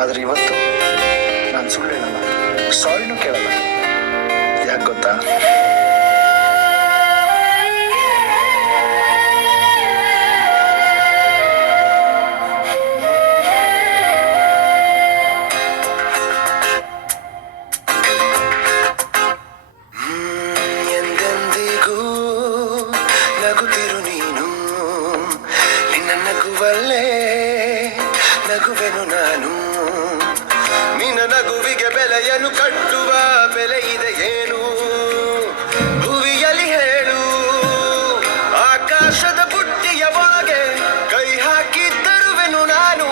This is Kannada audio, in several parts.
ಆದ್ರೆ ಇವತ್ತು ನಾನು ಸುಳ್ಳು ಹೇಳಲ್ಲ, ಸಾರಿನೂ ಕೇಳಲ್ಲ. ಯಾಕೆ ಗೊತ್ತಾ? ಎಂದೆಂದಿಗೂ ನಗುತ್ತಿರು ನೀನು, ನಿನ್ನ ನಗುವಲ್ಲೇ ನಗುವೆನು ನಾನು. ನಿನ್ನ ನಗುವಿಗೆ ಬೆಲೆಯನ್ನು ಕಟ್ಟುವ ಬೆಲೆ ಇದೆ ಏನು? ಭುವಿಯಲ್ಲಿ ಹೇಳು, ಆಕಾಶದ ಬುಟ್ಟಿಯ ಒಳಗೆ ಕೈ ಹಾಕಿ ತರುವೆನು ನಾನು.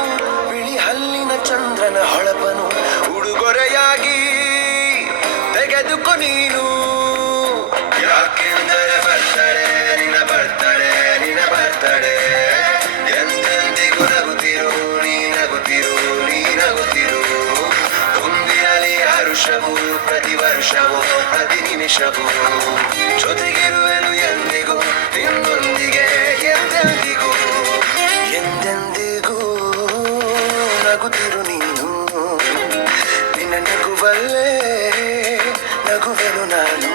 ಬಿಳಿ ಹಲ್ಲಿನ ಚಂದ್ರನ ಹೊಳಪನು ಉಡುಗೊರೆಯಾಗಿ ತೆಗೆದುಕೊ ನೀನು. ಯಾಕೆಂದರೆ ಬರ್ತಡೆ ನಿನ್ನ ಬರ್ತಡೆ, ನಿನ್ನ ಬರ್ತಡೆ. ಎಂದೆಂದಿಗೂ ನಗುತ್ತಿರು ನೀ ನಗುತ್ತಿರು, ನೀ ನಗುತ್ತಿರು. ತುಂಬಿರಲಿ ಹರುಷವು ಪ್ರತಿ ವರ್ಷವೂ ಪ್ರತಿ ನಿಮಿಷವೂ. ಜೊತೆಗಿರುವೆನು ಎಂದಿಗೂ ನಿನ್ನೊಂದಿಗೆ ಎಂದೆಂದಿಗೂ. ಎಂದೆಂದಿಗೂ ನಗುತ್ತಿರು ನೀನು, ನಿನ್ನ ನಗುವಲ್ಲೇ ನಗುವೆನು ನಾನು.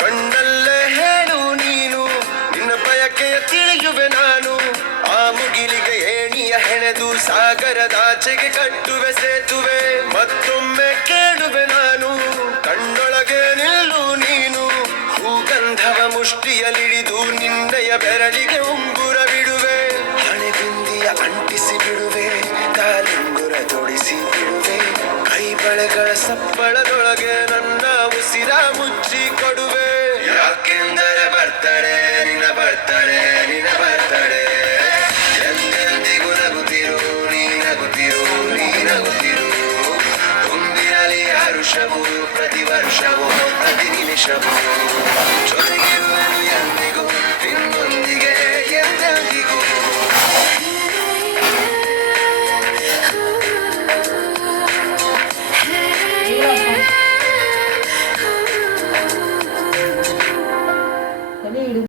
ಕಣ್ಣಲ್ಲೇ ಹೇಳು ನೀನು, ನಿನ್ನ ಬಯಕೆಯ ತಿಳಿಯುವೆ ನಾನು. ಆ ಮುಗಿಲಿಗೆ ಏಣಿಯ ಹೆಣೆದು ಸಾಗರದಾಚೆಗೆ ಕಟ್ಟುವೆ ಸೇತುವೆ. ಮತ್ತೊಮ್ಮೆ ಕೇಳುವೆ ನಾನು, ಕಣ್ಣೊಳಗೆ ನಿಲ್ಲು ನೀನು. ಹೂಗಂಧವ ಮುಷ್ಟಿಯಲಿಡಿದು ನಿನ್ನಯ ಬೆರಳಿಗೆ ಉಂಗುರ ಬಿಡುವೆ. ಹಣೆಬಿಂದಿಯ ಅಂಟಿಸಿ ಬಿಡುವೆ, ಕಾಲುಂಗುರ ತೊಡಿಸಿ ಬಿಡುವೆ. ಕೈ ಬಳೆಗಳ ಸಪ್ಪಳದೊಳಗೆ ನನ್ನ ಉಸಿರ ಮುಚ್ಚಿ ಕೊಡುವೆ. ಯಾಕೆಂದರೆ ಬರ್ತಡೆ ನಿನ್ನ ಬರ್ತಡೆ, ನಿನ್ನ ಬರ್ತಡೆ. ಎಂದೆಂದಿಗೂ ನಗುತ್ತಿರು ನೀ ನಗುತ್ತಿರು, ನೀ ನಗುತ್ತಿರು. ತುಂಬಿರಲಿ ಹರುಷವು ಪ್ರತಿ ವರ್ಷವೂ ಪ್ರತಿ ನಿಮಿಷವೂ. ಜೊತೆಗಿರುವೆನು ಎಂದಿಗೂ ನಿನ್ನೊಂದಿಗೆ.